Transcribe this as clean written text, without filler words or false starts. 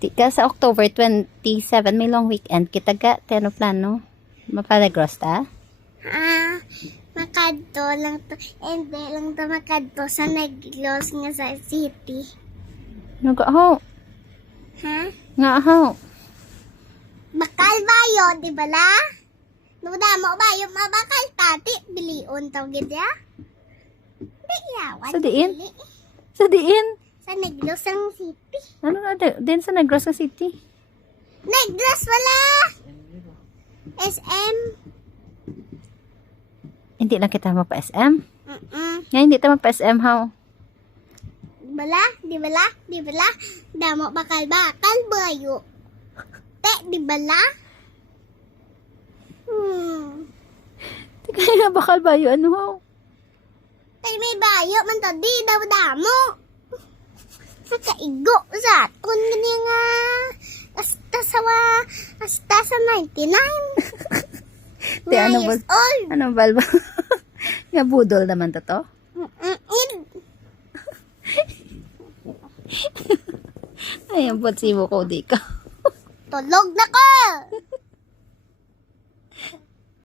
Di ka sa October 27 may long weekend. Kita ga, ano plano? Mapalagros ta? Makadto lang to. Hindi lang to makadto sa Negros nga sa city. Nag-ahaw. Ha? Nga ahaw. Bakal bayo, di ba la? Nuda mo ba yung mabakal tati? Bilion tawag ya? Di yawan. Sa diin? Bili. Sa diin? Sa Negros ang city. Ano na din sa Negros City? Negros wala! SM. Hindi lang kita mapa-SM? Nga, Mm. hindi tayo mapa-SM, how? Bala, di bala, di bala. Damo bakal bayo. Te, di bala? Di kaya bakal ba yun, ano, how? Tay may bayo man to, di daw damo. Nakaigo sa kun gani nga. Hasta sa 99. Di, ano ba? Years old. Anong balba? Nga budol naman to? Ay, ang potsibo ko, di ka. Tulog na ko.